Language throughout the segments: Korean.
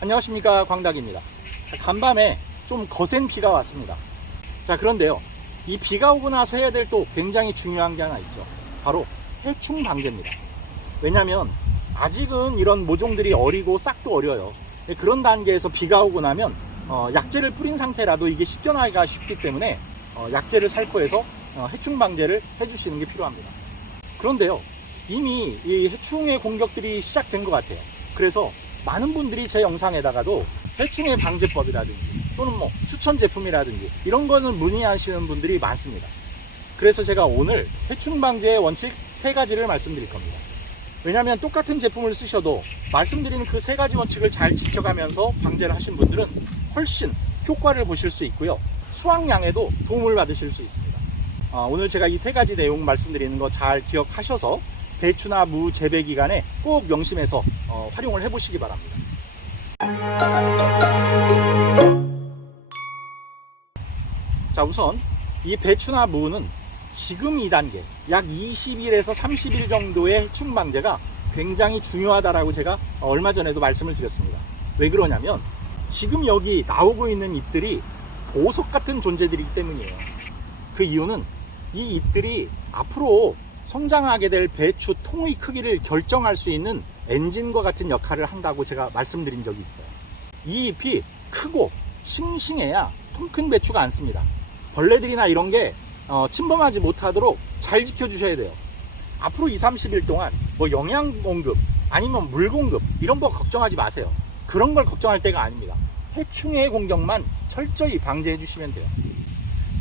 안녕하십니까 광닭입니다. 간밤에 좀 거센 비가 왔습니다. 자 그런데요 이 비가 오고 나서 해야 될 또 굉장히 중요한 게 하나 있죠. 바로 해충 방제입니다. 왜냐하면 아직은 이런 모종들이 어리고 싹도 어려요. 네, 그런 단계에서 비가 오고 나면 어, 약재를 뿌린 상태라도 이게 씻겨나기가 쉽기 때문에 어, 약재를 살포해서 어, 해충 방제를 해주시는 게 필요합니다. 그런데요 이미 이 해충의 공격들이 시작된 것 같아요. 그래서 많은 분들이 제 영상에다가도 해충의 방제법이라든지 또는 뭐 추천 제품이라든지 이런 거는 문의하시는 분들이 많습니다. 그래서 제가 오늘 해충 방제의 원칙 세 가지를 말씀드릴 겁니다. 왜냐하면 똑같은 제품을 쓰셔도 말씀드린 그 세 가지 원칙을 잘 지켜가면서 방제를 하신 분들은 훨씬 효과를 보실 수 있고요. 수확량에도 도움을 받으실 수 있습니다. 아, 오늘 제가 이 세 가지 내용 말씀드리는 거 잘 기억하셔서 배추나 무 재배 기간에 꼭 명심해서 어, 활용을 해보시기 바랍니다. 자 우선 이 배추나 무는 지금 2단계 약 20일에서 30일 정도의 해충 방제가 굉장히 중요하다라고 제가 얼마 전에도 말씀을 드렸습니다. 왜 그러냐면 지금 여기 나오고 있는 잎들이 보석 같은 존재들이기 때문이에요. 그 이유는 이 잎들이 앞으로 성장하게 될 배추 통의 크기를 결정할 수 있는 엔진과 같은 역할을 한다고 제가 말씀드린 적이 있어요. 이 잎이 크고 싱싱해야 통큰 배추가 안 씁니다. 벌레들이나 이런 게 어, 침범하지 못하도록 잘 지켜주셔야 돼요. 앞으로 2, 30일 동안 뭐 영양 공급 아니면 물 공급 이런 거 걱정하지 마세요. 그런 걸 걱정할 때가 아닙니다. 해충의 공격만 철저히 방지해 주시면 돼요.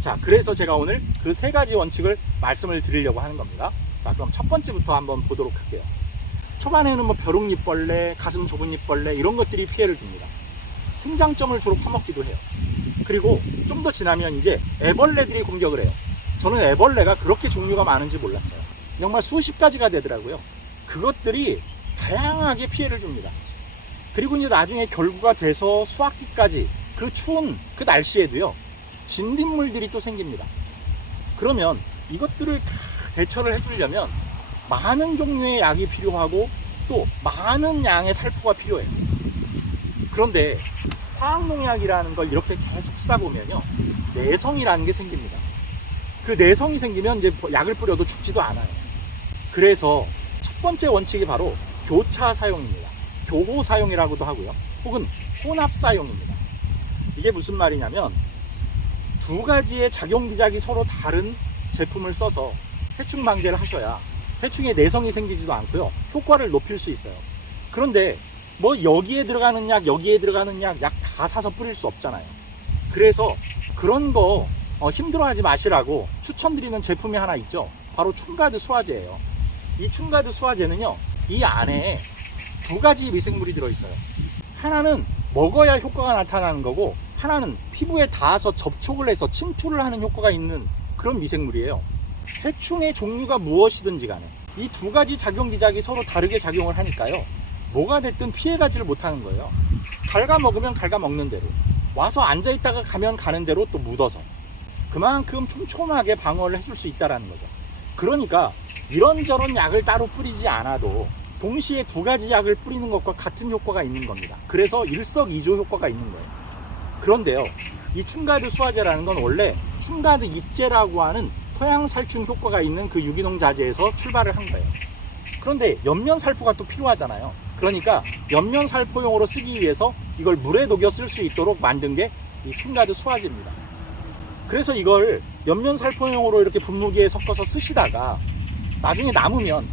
자, 그래서 제가 오늘 그 세 가지 원칙을 말씀을 드리려고 하는 겁니다. 자, 그럼 첫 번째부터 한번 보도록 할게요. 초반에는 뭐 벼룩잎벌레, 가슴 좁은 잎벌레 이런 것들이 피해를 줍니다. 생장점을 주로 퍼먹기도 해요. 그리고 좀 더 지나면 이제 애벌레들이 공격을 해요. 저는 애벌레가 그렇게 종류가 많은지 몰랐어요. 정말 수십 가지가 되더라고요. 그것들이 다양하게 피해를 줍니다. 그리고 이제 나중에 결구가 돼서 수확기까지 그 추운 그 날씨에도요. 진딧물들이 또 생깁니다. 그러면 이것들을 다 대처를 해주려면 많은 종류의 약이 필요하고 또 많은 양의 살포가 필요해요. 그런데 화학농약이라는 걸 이렇게 계속 쓰다 보면요. 내성이라는 게 생깁니다. 그 내성이 생기면 이제 약을 뿌려도 죽지도 않아요. 그래서 첫 번째 원칙이 바로 교차 사용입니다. 교호 사용이라고도 하고요. 혹은 혼합 사용입니다. 이게 무슨 말이냐면 두 가지의 작용 기작이 서로 다른 제품을 써서 해충 방제를 하셔야 해충의 내성이 생기지도 않고요. 효과를 높일 수 있어요. 그런데 뭐 여기에 들어가는 약, 여기에 들어가는 약, 약 다 사서 뿌릴 수 없잖아요. 그래서 그런 거 어, 힘들어하지 마시라고 추천드리는 제품이 하나 있죠. 바로 춘가드 수화제예요. 이 춘가드 수화제는요, 이 안에 두 가지 미생물이 들어있어요. 하나는 먹어야 효과가 나타나는 거고, 하나는 피부에 닿아서 접촉을 해서 침투를 하는 효과가 있는 그런 미생물이에요. 해충의 종류가 무엇이든지 간에 이 두 가지 작용 기작이 서로 다르게 작용을 하니까요. 뭐가 됐든 피해가지를 못하는 거예요. 갉아 먹으면 갉아 먹는 대로 와서 앉아 있다가 가면 가는 대로 또 묻어서 그만큼 촘촘하게 방어를 해줄 수 있다라는 거죠. 그러니까 이런저런 약을 따로 뿌리지 않아도 동시에 두 가지 약을 뿌리는 것과 같은 효과가 있는 겁니다. 그래서 일석이조 효과가 있는 거예요. 그런데요, 이 춘가드 수화제라는 건 원래 춘가드 잎제라고 하는 토양 살충 효과가 있는 그 유기농 자재에서 출발을 한 거예요. 그런데 옆면 살포가 또 필요하잖아요. 그러니까 옆면 살포용으로 쓰기 위해서 이걸 물에 녹여 쓸 수 있도록 만든 게이 춘가드 수화제입니다. 그래서 이걸 옆면 살포용으로 이렇게 분무기에 섞어서 쓰시다가 나중에 남으면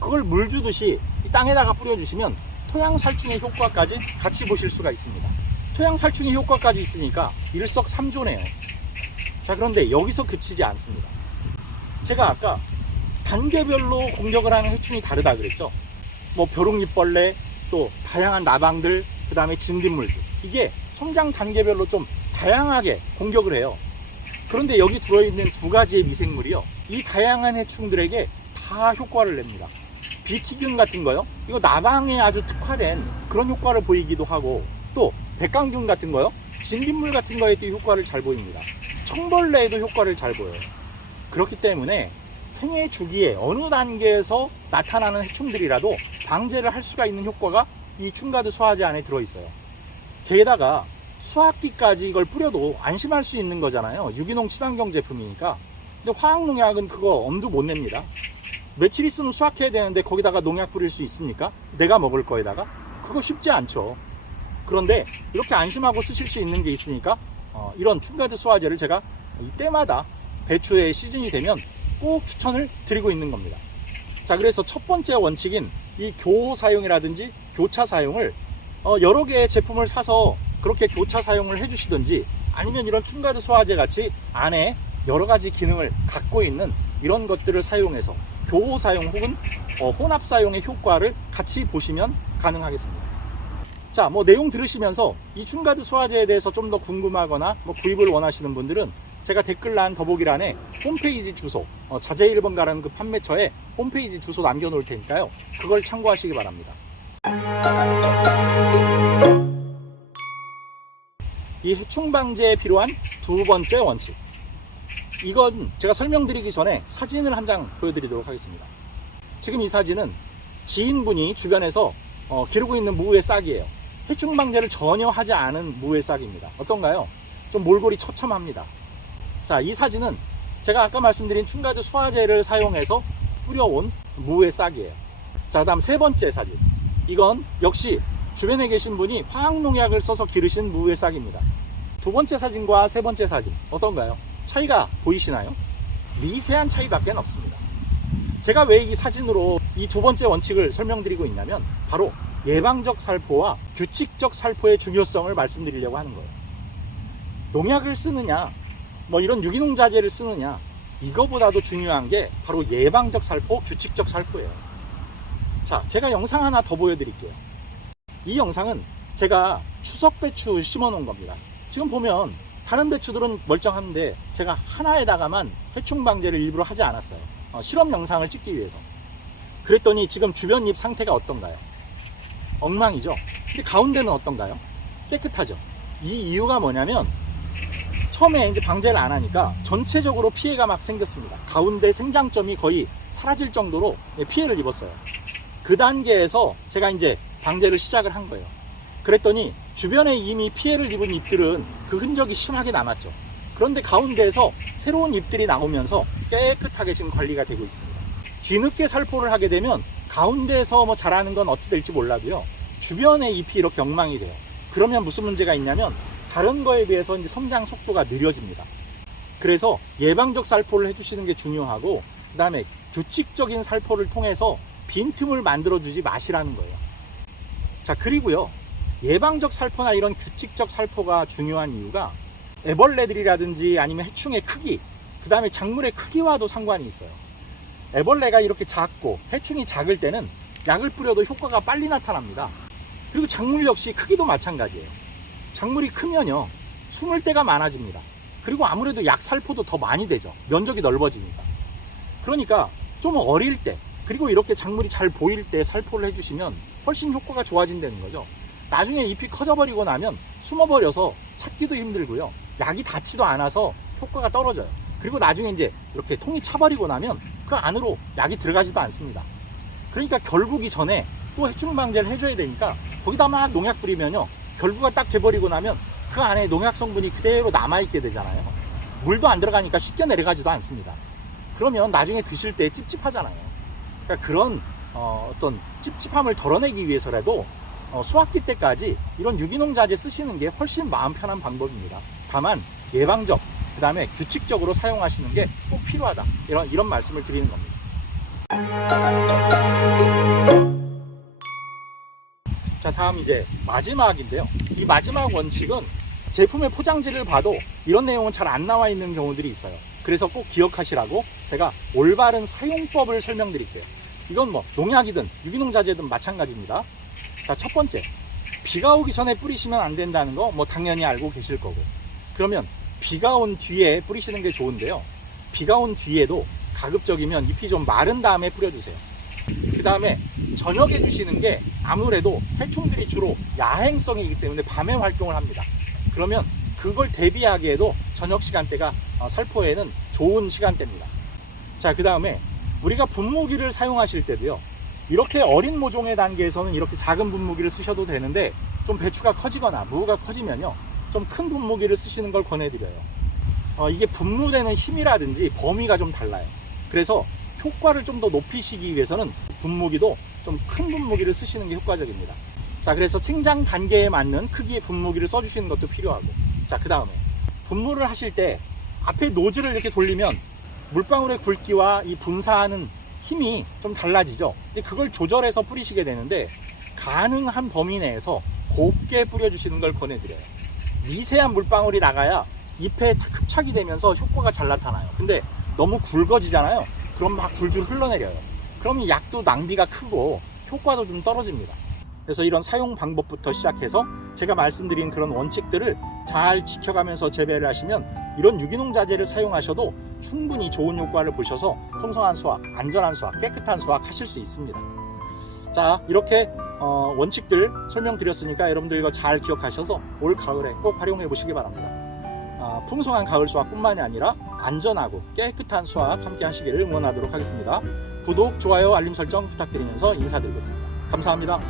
그걸 물 주듯이 이 땅에다가 뿌려주시면 토양 살충의 효과까지 같이 보실 수가 있습니다. 토양 살충의 효과까지 있으니까 일석삼조네요. 자 그런데 여기서 그치지 않습니다. 제가 아까 단계별로 공격을 하는 해충이 다르다 그랬죠. 뭐 벼룩잎벌레 또 다양한 나방들 그 다음에 진딧물들 이게 성장 단계별로 좀 다양하게 공격을 해요. 그런데 여기 들어있는 두 가지의 미생물이요. 이 다양한 해충들에게 다 효과를 냅니다. 비티균 같은 거요. 이거 나방에 아주 특화된 그런 효과를 보이기도 하고 또 백강균 같은 거요. 진딧물 같은 거에도 효과를 잘 보입니다. 청벌레에도 효과를 잘 보여요. 그렇기 때문에 생애 주기에 어느 단계에서 나타나는 해충들이라도 방제를 할 수가 있는 효과가 이 춘가드 수화제 안에 들어있어요. 게다가 수확기까지 이걸 뿌려도 안심할 수 있는 거잖아요. 유기농 친환경 제품이니까. 근데 화학농약은 그거 엄두 못 냅니다. 며칠 있으면 수확해야 되는데 거기다가 농약 뿌릴 수 있습니까? 내가 먹을 거에다가? 그거 쉽지 않죠. 그런데 이렇게 안심하고 쓰실 수 있는 게 있으니까 어, 이런 춤가드 수화제를 제가 이때마다 배추의 시즌이 되면 꼭 추천을 드리고 있는 겁니다. 자, 그래서 첫 번째 원칙인 이 교 사용이라든지 교차 사용을 어, 여러 개의 제품을 사서 그렇게 교차 사용을 해주시든지 아니면 이런 춤가드 수화제 같이 안에 여러 가지 기능을 갖고 있는 이런 것들을 사용해서 교호 사용 혹은 어, 혼합 사용의 효과를 같이 보시면 가능하겠습니다. 자, 뭐 내용 들으시면서 이 춤가드 수화제에 대해서 좀 더 궁금하거나 뭐 구입을 원하시는 분들은 제가 댓글란 더보기란에 홈페이지 주소, 어, 자재 1번가라는 그 판매처에 홈페이지 주소 남겨놓을 테니까요. 그걸 참고하시기 바랍니다. 이 해충 방제에 필요한 두 번째 원칙. 이건 제가 설명드리기 전에 사진을 한 장 보여드리도록 하겠습니다. 지금 이 사진은 지인분이 주변에서 어, 기르고 있는 무의 싹이에요. 해충 방제를 전혀 하지 않은 무의 싹입니다. 어떤가요? 좀 몰골이 처참합니다. 자, 이 사진은 제가 아까 말씀드린 춘가드 수화제를 사용해서 뿌려온 무의 싹이에요. 자, 다음 세 번째 사진. 이건 역시 주변에 계신 분이 화학농약을 써서 기르신 무의 싹입니다. 두 번째 사진과 세 번째 사진 어떤가요? 차이가 보이시나요? 미세한 차이밖에 없습니다. 제가 왜 이 사진으로 이 두 번째 원칙을 설명드리고 있냐면 바로 예방적 살포와 규칙적 살포의 중요성을 말씀드리려고 하는 거예요. 농약을 쓰느냐, 뭐 이런 유기농 자재를 쓰느냐, 이거보다도 중요한 게 바로 예방적 살포, 규칙적 살포예요. 자, 제가 영상 하나 더 보여드릴게요. 이 영상은 제가 추석 배추 심어 놓은 겁니다. 지금 보면 다른 배추들은 멀쩡한데 제가 하나에다가만 해충 방제를 일부러 하지 않았어요. 어, 실험 영상을 찍기 위해서. 그랬더니 지금 주변 잎 상태가 어떤가요? 엉망이죠. 근데 가운데는 어떤가요? 깨끗하죠. 이 이유가 뭐냐면 처음에 이제 방제를 안 하니까 전체적으로 피해가 막 생겼습니다. 가운데 생장점이 거의 사라질 정도로 예, 피해를 입었어요. 그 단계에서 제가 이제 방제를 시작을 한 거예요. 그랬더니 주변에 이미 피해를 입은 잎들은 그 흔적이 심하게 남았죠. 그런데 가운데에서 새로운 잎들이 나오면서 깨끗하게 지금 관리가 되고 있습니다. 뒤늦게 살포를 하게 되면 가운데에서 뭐 자라는 건 어찌 될지 몰라도요. 주변에 잎이 이렇게 엉망이 돼요. 그러면 무슨 문제가 있냐면 다른 거에 비해서 이제 성장 속도가 느려집니다. 그래서 예방적 살포를 해주시는 게 중요하고 그 다음에 규칙적인 살포를 통해서 빈틈을 만들어주지 마시라는 거예요. 자 그리고요 예방적 살포나 이런 규칙적 살포가 중요한 이유가 애벌레들이라든지 아니면 해충의 크기 그 다음에 작물의 크기와도 상관이 있어요. 애벌레가 이렇게 작고 해충이 작을 때는 약을 뿌려도 효과가 빨리 나타납니다. 그리고 작물 역시 크기도 마찬가지예요. 작물이 크면요 숨을 데가 많아집니다. 그리고 아무래도 약 살포도 더 많이 되죠. 면적이 넓어지니까. 그러니까 좀 어릴 때 그리고 이렇게 작물이 잘 보일 때 살포를 해주시면 훨씬 효과가 좋아진다는 거죠. 나중에 잎이 커져버리고 나면 숨어버려서 찾기도 힘들고요. 약이 닿지도 않아서 효과가 떨어져요. 그리고 나중에 이제 이렇게 통이 차버리고 나면 그 안으로 약이 들어가지도 않습니다. 그러니까 결국 이 전에 또 해충 방제를 해줘야 되니까 거기다 막 농약 뿌리면요. 결부가 딱 돼버리고 나면 그 안에 농약 성분이 그대로 남아있게 되잖아요. 물도 안 들어가니까 쉽게 내려가지도 않습니다. 그러면 나중에 드실 때 찝찝하잖아요. 그러니까 그런 어, 어떤 찝찝함을 덜어내기 위해서라도 어, 수확기 때까지 이런 유기농 자재 쓰시는 게 훨씬 마음 편한 방법입니다. 다만 예방적, 그 다음에 규칙적으로 사용하시는 게 꼭 필요하다. 이런 이런 말씀을 드리는 겁니다. 자, 다음 이제 마지막인데요. 이 마지막 원칙은 제품의 포장지를 봐도 이런 내용은 잘 안 나와 있는 경우들이 있어요. 그래서 꼭 기억하시라고 제가 올바른 사용법을 설명드릴게요. 이건 뭐 농약이든 유기농 자재든 마찬가지입니다. 자, 첫 번째. 비가 오기 전에 뿌리시면 안 된다는 거 뭐 당연히 알고 계실 거고. 그러면 비가 온 뒤에 뿌리시는 게 좋은데요. 비가 온 뒤에도 가급적이면 잎이 좀 마른 다음에 뿌려주세요. 그 다음에 저녁에 주시는 게 아무래도 해충들이 주로 야행성이기 때문에 밤에 활동을 합니다. 그러면 그걸 대비하기에도 저녁 시간대가 어, 살포에는 좋은 시간대입니다. 자, 그 다음에 우리가 분무기를 사용하실 때도요. 이렇게 어린 모종의 단계에서는 이렇게 작은 분무기를 쓰셔도 되는데 좀 배추가 커지거나 무가 커지면요. 좀 큰 분무기를 쓰시는 걸 권해드려요. 어, 이게 분무되는 힘이라든지 범위가 좀 달라요. 그래서 효과를 좀 더 높이시기 위해서는 분무기도 좀 큰 분무기를 쓰시는 게 효과적입니다. 자, 그래서 생장 단계에 맞는 크기의 분무기를 써주시는 것도 필요하고. 자, 그 다음에 분무를 하실 때 앞에 노즐을 이렇게 돌리면 물방울의 굵기와 이 분사하는 힘이 좀 달라지죠. 근데 그걸 조절해서 뿌리시게 되는데 가능한 범위 내에서 곱게 뿌려주시는 걸 권해드려요. 미세한 물방울이 나가야 잎에 탁 흡착이 되면서 효과가 잘 나타나요. 근데 너무 굵어지잖아요. 그럼 막 줄줄 흘러내려요. 그럼 약도 낭비가 크고 효과도 좀 떨어집니다. 그래서 이런 사용 방법부터 시작해서 제가 말씀드린 그런 원칙들을 잘 지켜가면서 재배를 하시면 이런 유기농 자재를 사용하셔도 충분히 좋은 효과를 보셔서 풍성한 수확, 안전한 수확, 깨끗한 수확 하실 수 있습니다. 자, 이렇게 어, 원칙들 설명드렸으니까 여러분들 이거 잘 기억하셔서 올 가을에 꼭 활용해 보시기 바랍니다. 아, 풍성한 가을 수확뿐만이 아니라 안전하고 깨끗한 수학 함께 하시기를 응원하도록 하겠습니다. 구독, 좋아요, 알림 설정 부탁드리면서 인사드리겠습니다. 감사합니다.